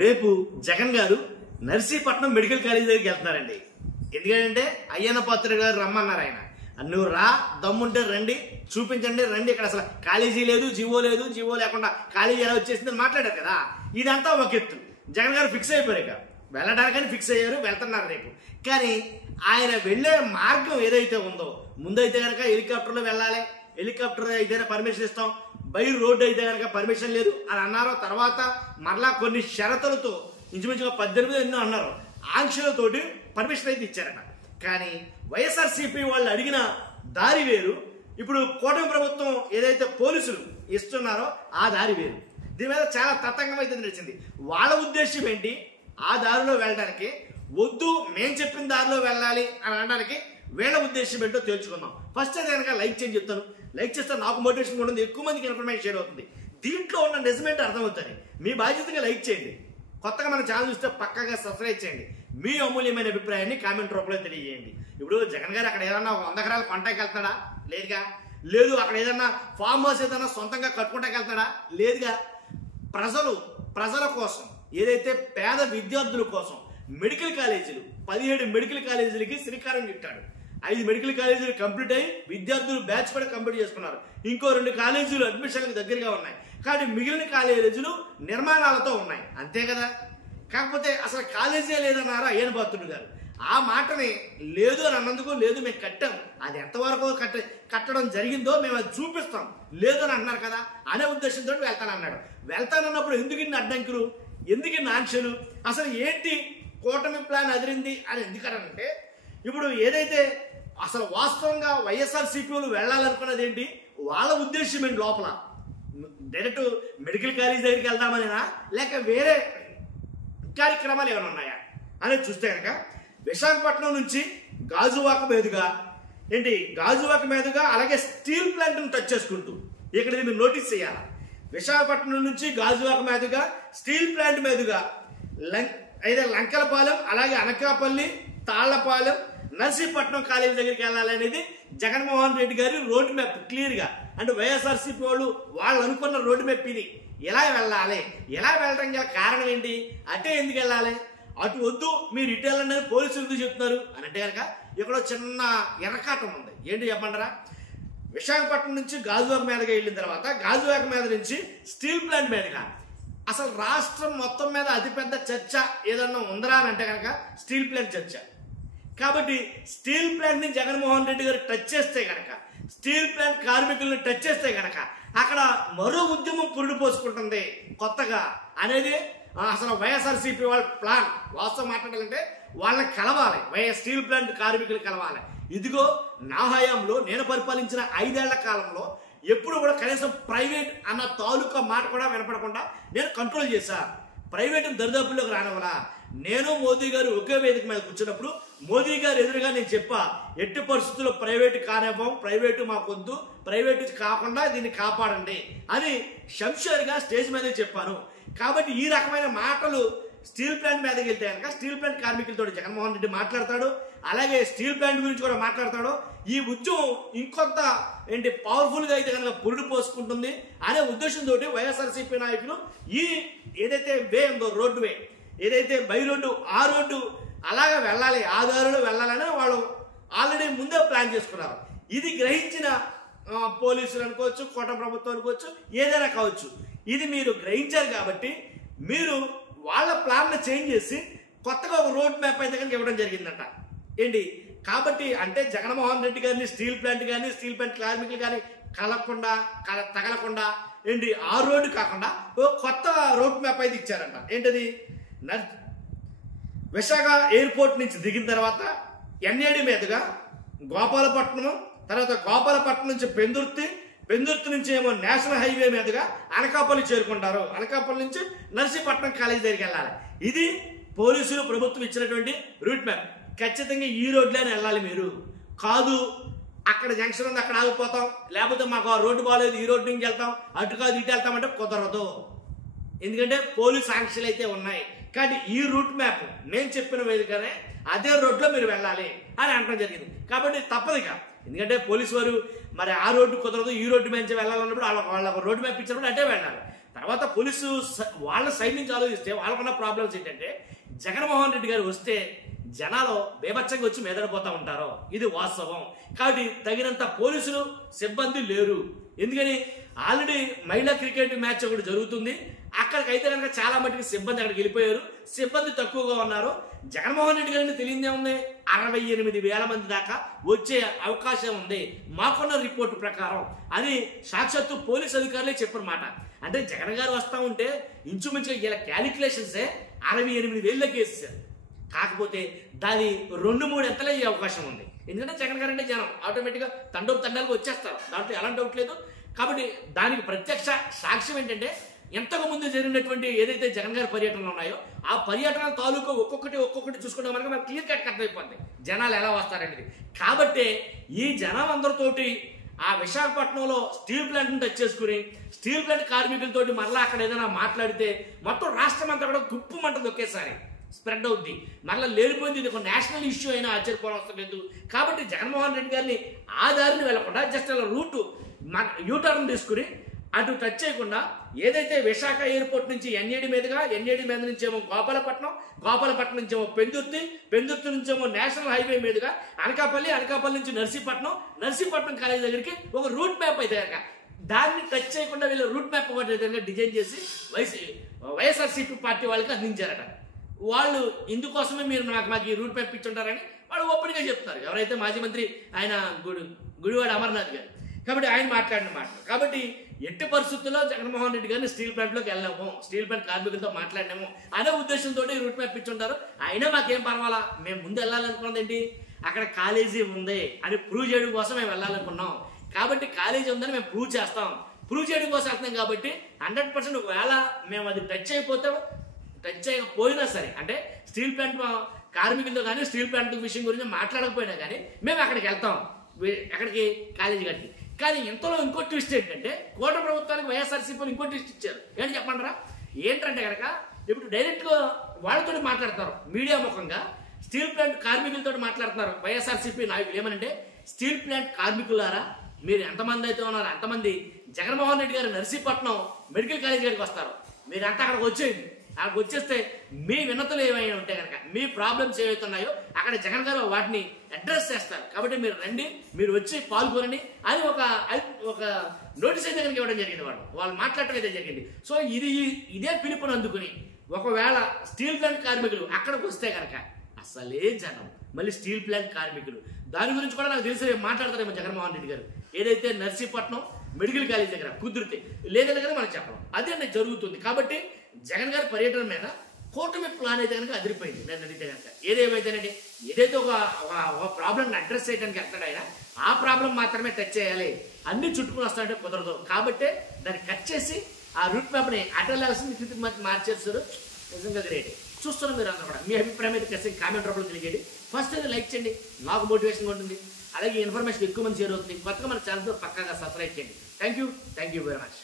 రేపు జగన్ గారు Narsipatnam medical college దగ్గరికి వెళ్తున్నారండి. ఎందుకంటే అయ్యన్న పాత్ర గారు రమ్మన్నారు. ఆయన నువ్వు రా, దమ్ముంటే రండి, చూపించండి, రండి, ఇక్కడ అసలు కాలేజీ లేదు, జీవో లేదు, జీవో లేకుండా కాలేజీ ఎలా వచ్చేసిందని మాట్లాడారు కదా. ఇదంతా ఒక ఎత్తు. జగన్ గారు ఫిక్స్ అయిపోయారు, ఇక వెళ్ళడానికని ఫిక్స్ అయ్యారు, వెళ్తున్నారు రేపు. కానీ ఆయన వెళ్లే మార్గం ఏదైతే ఉందో, ముందైతే కనుక హెలికాప్టర్లో వెళ్ళాలి, హెలికాప్టర్ అయితేనే పర్మిషన్ ఇస్తాం, బై రోడ్డు అయితే కనుక పర్మిషన్ లేదు అని అన్నారు. తర్వాత మరలా కొన్ని షరతులతో ఇంచుమించుగా 18 ఎన్నో అన్నారు, ఆంక్షలతోటి పర్మిషన్ అయితే ఇచ్చారట. కానీ వైఎస్ఆర్సీపీ వాళ్ళు అడిగిన దారి వేరు, ఇప్పుడు కూటమి ప్రభుత్వం ఏదైతే పోలీసులు ఇస్తున్నారో ఆ దారి వేరు. దీని మీద చాలా తతంగం అయితే నడిచింది. వాళ్ళ ఉద్దేశం ఏంటి, ఆ దారిలో వెళ్ళడానికి వద్దు, మేం చెప్పిన దారిలో వెళ్ళాలి అని అనడానికి వీళ్ళ ఉద్దేశం ఏంటో తెలుసుకుందాం. ఫస్ట్ అయితే కనుక లైక్ చేయని చెప్తాను, లైక్ చేస్తే నాకు మోటివేషన్ ఉంటుంది, ఎక్కువ మందికి ఇన్ఫర్మేషన్ షేర్ అవుతుంది, దీంట్లో ఉన్న నిజమేంటో అర్థమవుతుంది. మీ బాధ్యతగా లైక్ చేయండి, కొత్తగా మన ఛానల్ చూస్తే పక్కగా సబ్స్క్రైబ్ చేయండి, మీ అమూల్యమైన అభిప్రాయాన్ని కామెంట్ రూపంలో తెలియజేయండి. ఇప్పుడు జగన్ గారు అక్కడ ఏదన్నా 100 ఎకరాలు కొంటాకి వెళ్తాడా? లేదుగా. లేదు అక్కడ ఏదన్నా ఫామ్ హౌస్ ఏదన్నా సొంతంగా కట్టుకుంటాకి వెళ్తాడా? లేదుగా. ప్రజల కోసం, ఏదైతే పేద విద్యార్థుల కోసం మెడికల్ కాలేజీలు 17 మెడికల్ కాలేజీలకి శ్రీకారం చుట్టాడు. 5 మెడికల్ కాలేజీలు కంప్లీట్ అయ్యి విద్యార్థులు బ్యాచ్ కూడా కంప్లీట్ చేసుకున్నారు. ఇంకో 2 కాలేజీలు అడ్మిషన్లకు దగ్గరగా ఉన్నాయి. కానీ మిగిలిన కాలేజీలు నిర్మాణాలతో ఉన్నాయి, అంతే కదా. కాకపోతే అసలు కాలేజీ లేదన్నారు అయ్యన్న పాత్రుడు గారు. ఆ మాటని లేదు అని అన్నందుకు, లేదు మేము కట్టాం, అది ఎంతవరకు కట్టడం జరిగిందో మేము అది చూపిస్తాం, లేదు అని అన్నారు కదా అనే ఉద్దేశంతో వెళ్తానన్నాడు. వెళ్తానన్నప్పుడు ఎందుకు ఇన్ని అడ్డంకులు, ఎందుకు ఇన్ని ఆంక్షలు, అసలు ఏంటి కూటమి ప్లాన్ అదిరింది అని ఎందుకనంటే, ఇప్పుడు ఏదైతే అసలు వాస్తవంగా వైఎస్ఆర్సీపీలు వెళ్ళాలనుకున్నది ఏంటి, వాళ్ళ ఉద్దేశం ఏంటి, లోపల డైరెక్ట్ మెడికల్ కాలేజ్ దగ్గరికి వెళ్దామనేనా, లేక వేరే కార్యక్రమాలు ఏమైనా ఉన్నాయా అనేది చూస్తే కనుక విశాఖపట్నం నుంచి గాజువాక మీదుగా గాజువాక మీదుగా అలాగే స్టీల్ ప్లాంట్ను టచ్ చేసుకుంటూ ఇక్కడ మీరు నోటీస్ చేయాలి. విశాఖపట్నం నుంచి గాజువాక మీదుగా స్టీల్ ప్లాంట్ మీదుగా అయితే లంకలపాలెం, అలాగే అనకాపల్లి, తాళ్లపాలెం, నర్సీపట్నం కాలేజీ దగ్గరికి వెళ్ళాలనేది జగన్మోహన్ రెడ్డి గారి రోడ్ మ్యాప్ క్లియర్గా. అంటే వైఎస్ఆర్సీపీ వాళ్ళు అనుకున్న రోడ్ మ్యాప్ ఇది. ఎలా వెళ్ళాలి, ఎలా వెళ్ళడం గల కారణం ఏంటి, అటే ఎందుకు వెళ్ళాలి, అటు వద్దు మీరు ఇటు వెళ్ళండి అని పోలీసులు ఎందుకు చెప్తున్నారు అని అంటే కనుక ఇక్కడ చిన్న ఎరకాటం ఉంది. ఏంటి చెప్పంటారా, విశాఖపట్నం నుంచి గాజువాక మీదగా వెళ్ళిన తర్వాత గాజువాక మీద నుంచి స్టీల్ ప్లాంట్ మీదగా అసలు రాష్ట్రం మొత్తం మీద అతిపెద్ద చర్చ ఏదన్నా ఉందరా అని అంటే కనుక స్టీల్ ప్లాంట్ చర్చ. కాబట్టి స్టీల్ ప్లాంట్ ని జగన్మోహన్ రెడ్డి గారు టచ్ చేస్తే కనుక, స్టీల్ ప్లాంట్ కార్మికులను టచ్ చేస్తే కనుక అక్కడ మరో ఉద్యమం పురుడు పోసుకుంటుంది కొత్తగా అనేది అసలు వైఎస్ఆర్సీపీ వాళ్ళ ప్లాన్. వాస్తవం మాట్లాడాలంటే వాళ్ళని కలవాలి, స్టీల్ ప్లాంట్ కార్మికులు కలవాలి. ఇదిగో నా హయాంలో నేను పరిపాలించిన 5 ఏళ్ల కాలంలో ఎప్పుడు కూడా కనీసం ప్రైవేట్ అన్న తాలూకా మాట కూడా వినపడకుండా నేను కంట్రోల్ చేశా. ప్రైవేట్ దరిదాపుల్లోకి రానివ్వలా. నేను మోదీ గారు ఒకే వేదిక మీద కూర్చున్నప్పుడు మోదీ గారు ఎదురుగా నేను చెప్పా, ఎట్టి పరిస్థితుల్లో ప్రైవేటు కానివ్వం, ప్రైవేటు మాకొద్దు, ప్రైవేటు కాకుండా దీన్ని కాపాడండి అని శంషేర్గా స్టేజ్ మీద చెప్పాను. కాబట్టి ఈ రకమైన మాటలు స్టీల్ ప్లాంట్ మీదకి వెళ్తే కనుక స్టీల్ ప్లాంట్ కార్మికులతో జగన్మోహన్ రెడ్డి మాట్లాడతాడు, అలాగే స్టీల్ ప్లాంట్ గురించి కూడా మాట్లాడతాడు. ఈ ఉద్యమం ఇంకొంత పవర్ఫుల్గా అయితే కనుక పురుడు పోసుకుంటుంది అనే ఉద్దేశంతో వైఎస్ఆర్సీపీ నాయకులు ఈ ఏదైతే వే ఉందో, రోడ్డు వే ఏదైతే బై రోడ్డు, ఆ రోడ్డు అలాగే వెళ్ళాలి, ఆ దారిలో వెళ్ళాలని వాళ్ళు ఆల్రెడీ ముందే ప్లాన్ చేసుకున్నారు. ఇది గ్రహించిన పోలీసులు అనుకోవచ్చు, కూటమి ప్రభుత్వం అనుకోవచ్చు, ఏదైనా కావచ్చు, ఇది మీరు గ్రహించారు కాబట్టి మీరు వాళ్ళ ప్లాన్ చేంజ్ చేసి కొత్తగా ఒక రోడ్ మ్యాప్ అయితే కనుక ఇవ్వడం జరిగిందంట. కాబట్టి అంటే జగన్మోహన్ రెడ్డి గారిని స్టీల్ ప్లాంట్ కానీ స్టీల్ ప్లాంట్ కార్మికులు కానీ తగలకుండా ఆ రోడ్డు కాకుండా ఓ కొత్త రోడ్ మ్యాప్ అయితే ఇచ్చారంట. ఏంటది, విశాఖ ఎయిర్పోర్ట్ నుంచి దిగిన తర్వాత ఎన్ఏడి మీదుగా గోపాలపట్నం, తర్వాత గోపాలపట్నం నుంచి పెందుర్తి నుంచి ఏమో నేషనల్ హైవే మీదుగా అనకాపల్లి చేరుకుంటారు. అనకాపల్లి నుంచి నర్సీపట్నం కాలేజీ దగ్గరికి వెళ్ళాలి. ఇది పోలీసులు ప్రభుత్వం ఇచ్చినటువంటి రూట్ మ్యాప్. ఖచ్చితంగా ఈ రోడ్లోనే వెళ్ళాలి మీరు, కాదు అక్కడ జంక్షన్ ఉంది అక్కడ ఆగిపోతాం, లేకపోతే మాకు ఆ రోడ్డు బాగాలేదు ఈ రోడ్డు నుంచి వెళ్తాం, అటు కాదు ఇటు వెళ్తామంటే కుదరదు. ఎందుకంటే పోలీసు ఆంక్షలు అయితే ఉన్నాయి. కాబట్టి ఈ రూట్ మ్యాప్ నేను చెప్పిన వేదికనే అదే రోడ్లో మీరు వెళ్ళాలి అని అనడం జరిగింది. కాబట్టి తప్పదుగా, ఎందుకంటే పోలీసు వారు మరి ఆ రోడ్డు కుదరదు ఈ రోడ్డు మీద వెళ్ళాలన్నప్పుడు వాళ్ళ రోడ్డు మ్యాప్ ఇచ్చినప్పుడు అటే వెళ్ళాలి. తర్వాత తర్వాత పోలీసు వాళ్ళ సైడ్ నుంచి ఆలోచిస్తే వాళ్ళకున్న ప్రాబ్లమ్స్ ఏంటంటే జగన్మోహన్ రెడ్డి గారు వస్తే జనాలు బేభత్సంగా వచ్చి మెదడిపోతా ఉంటారు, ఇది వాస్తవం. కాబట్టి తగినంత పోలీసులు సిబ్బంది లేరు. ఎందుకని ఆల్రెడీ మహిళా క్రికెట్ మ్యాచ్ ఒకటి జరుగుతుంది, అక్కడికైతే కనుక చాలా మటుకు సిబ్బంది అక్కడికి వెళ్ళిపోయారు, సిబ్బంది తక్కువగా ఉన్నారు. జగన్మోహన్ రెడ్డి గారిని తెలియదే ఉంది 68,000 మంది దాకా వచ్చే అవకాశం ఉంది మాకున్న రిపోర్టు ప్రకారం అని సాక్షాత్తు పోలీస్ అధికారులే చెప్పారన్నమాట. అంటే జగన్ గారు వస్తా ఉంటే ఇంచుమించుగా ఇలా క్యాలిక్యులేషన్సే 68,000 వేసేసారు. కాకపోతే దాని 2-3 ఎంతలే అయ్యే అవకాశం ఉంది. ఎందుకంటే జగన్ గారు అంటే జనం ఆటోమేటిక్గా తండాలకు వచ్చేస్తారు, దాంట్లో ఎలాంటి డౌట్ లేదు. కాబట్టి దానికి ప్రత్యక్ష సాక్ష్యం ఏంటంటే ఎంతకు ముందు జరిగినటువంటి ఏదైతే జగన్ గారి పర్యటనలు ఉన్నాయో ఆ పర్యటన తాలూకు ఒక్కొక్కటి చూసుకుంటే మనకు క్లియర్ కట్ అర్థమైపోతుంది జనాలు ఎలా వస్తారనేది. కాబట్టి ఈ జనం అందరితోటి ఆ విశాఖపట్నంలో స్టీల్ ప్లాంట్ని టచ్ చేసుకుని స్టీల్ ప్లాంట్ కార్మికులతోటి మరలా అక్కడ ఏదైనా మాట్లాడితే మొత్తం రాష్ట్రం అంతా కూడా గుప్పుమంటది, ఒకేసారి స్ప్రెడ్ అవుద్ది. మరలా లేనిపోయింది, ఇది ఒక నేషనల్ ఇష్యూ అయినా ఆశ్చర్యపోవడం లేదు. కాబట్టి జగన్మోహన్ రెడ్డి గారిని ఆ దారిని వెళ్లకుండా జస్ట్ అలా యూటర్న్ తీసుకుని అటు టచ్ చేయకుండా ఏదైతే విశాఖ ఎయిర్పోర్ట్ నుంచి ఎన్ఏడి మీద నుంచేమో గోపాలపట్నం నుంచేమో పెందుర్తి నుంచేమో నేషనల్ హైవే మీదుగా అనకాపల్లి నుంచి నర్సీపట్నం కాలేజ్ దగ్గరికి ఒక రూట్ మ్యాప్ అయితే కనుక దాన్ని టచ్ చేయకుండా వీళ్ళు రూట్ మ్యాప్ ఒకటి డిజైన్ చేసి వైఎస్ఆర్సీపీ పార్టీ వాళ్ళకి అందించారట. వాళ్ళు ఇందుకోసమే మీరు మాకు ఈ రూట్ మ్యాప్ ఇచ్చుంటారని వాళ్ళు ఓపెన్గా చెప్తున్నారు. ఎవరైతే మాజీ మంత్రి ఆయన గుడివాడ అమర్నాథ్ గారు, కాబట్టి ఆయన మాట్లాడిన మాటలు. కాబట్టి ఎట్టి పరిస్థితుల్లో జగన్మోహన్ రెడ్డి గారిని స్టీల్ ప్లాంట్లోకి వెళ్ళాము, స్టీల్ ప్లాంట్ కార్మికులతో మాట్లాడినాము అనే ఉద్దేశంతో ఈ రూట్ మ్యాప్ ఇచ్చుంటారు. అయినా మాకేం పర్వాలా, మేము ముందు వెళ్ళాలనుకున్నది ఏంటి, అక్కడ కాలేజీ ఉంది అని ప్రూవ్ చేయడం కోసం మేము వెళ్ళాలనుకున్నాం. కాబట్టి కాలేజీ ఉందని మేము ప్రూవ్ చేయడం కోసం వెళ్తున్నాం. కాబట్టి 100% ఒకవేళ మేము అది టచ్ చేయకపోయినా సరే, అంటే స్టీల్ ప్లాంట్ కార్మికులతో కానీ స్టీల్ ప్లాంట్ విషయం గురించి మాట్లాడకపోయినా కానీ మేము అక్కడికి వెళ్తాం, ఎక్కడికి కాలేజీ గడికి. కానీ ఇంతలో ఇంకో ట్విస్ట్ ఏంటంటే కూటమి ప్రభుత్వానికి వైఎస్ఆర్సీపీలు ఇంకో ట్విస్ట్ ఇచ్చారు. ఏంటి చెప్పంటారా? ఏంటంటే కనుక ఇప్పుడు డైరెక్ట్గా వాళ్ళతో మాట్లాడతారు, మీడియా ముఖంగా స్టీల్ ప్లాంట్ కార్మికులతో మాట్లాడుతున్నారు వైఎస్ఆర్సీపీ నాయకులు. ఏమనంటే, స్టీల్ ప్లాంట్ కార్మికులారా, మీరు ఎంతమంది అయితే ఉన్నారో అంతమంది జగన్మోహన్ రెడ్డి గారు నర్సీపట్నం మెడికల్ కాలేజ్ గారికి వస్తారు, మీరంతా అక్కడికి వచ్చేయండి. అక్కడికి వచ్చేస్తే మీ వినతులు ఏమైనా ఉంటే కనుక, మీ ప్రాబ్లమ్స్ ఏవైతే ఉన్నాయో అక్కడ జగన్ గారు వాటిని అడ్రస్ చేస్తారు. కాబట్టి మీరు రండి, మీరు వచ్చి పాల్గొనండి అని ఒక నోటీస్ అయితే కనుక ఇవ్వడం జరిగింది. వాళ్ళు మాట్లాడటం అయితే జరిగింది. సో ఇదే పిలుపుని అందుకుని ఒకవేళ స్టీల్ ప్లాంట్ కార్మికులు అక్కడికి వస్తే కనుక అసలే జనం, మళ్ళీ స్టీల్ ప్లాంట్ కార్మికులు దాని గురించి కూడా నాకు తెలిసి మాట్లాడతారేమో జగన్మోహన్ రెడ్డి గారు. ఏదైతే నర్సీపట్నం మెడికల్ కాలేజ్ దగ్గర కుదిరితే లేదని కదా మనం చెప్పడం, అదే అనేది జరుగుతుంది. కాబట్టి జగన్ గారి పర్యటన మీద కూటమి ప్లాన్ అయితే కనుక అదిరిపోయింది. నేను అడిగితే కనుక ఏదేమైతేనండి, ఏదైతే ఒక ప్రాబ్లం అడ్రస్ చేయడానికి వెళ్తాడు ఆయన, ఆ ప్రాబ్లం మాత్రమే టచ్ చేయాలి, అన్ని చుట్టుకుని వస్తాడంటే కుదరదు. కాబట్టి దాన్ని కట్ చేసి ఆ రూట్ మ్యాప్ని అటెల్లాల్సింది స్థితికి మార్చేస్తారు. నిజంగా గ్రేట్. చూస్తున్నాం మీరు అందరూ కూడా. మీ అభిప్రాయం అయితే ఖచ్చితంగా కామెంట్ రూపంలో తెలియజేయండి. ఫస్ట్ అయితే లైక్ చేయండి, నాకు మోటివేషన్గా ఉంటుంది. అలాగే ఇన్ఫర్మేషన్ ఎక్కువ మంది షేర్ అవుతుంది. కొత్తగా మన ఛానల్ పక్కాగా సబ్స్క్రైబ్ చేయండి. Thank you very much.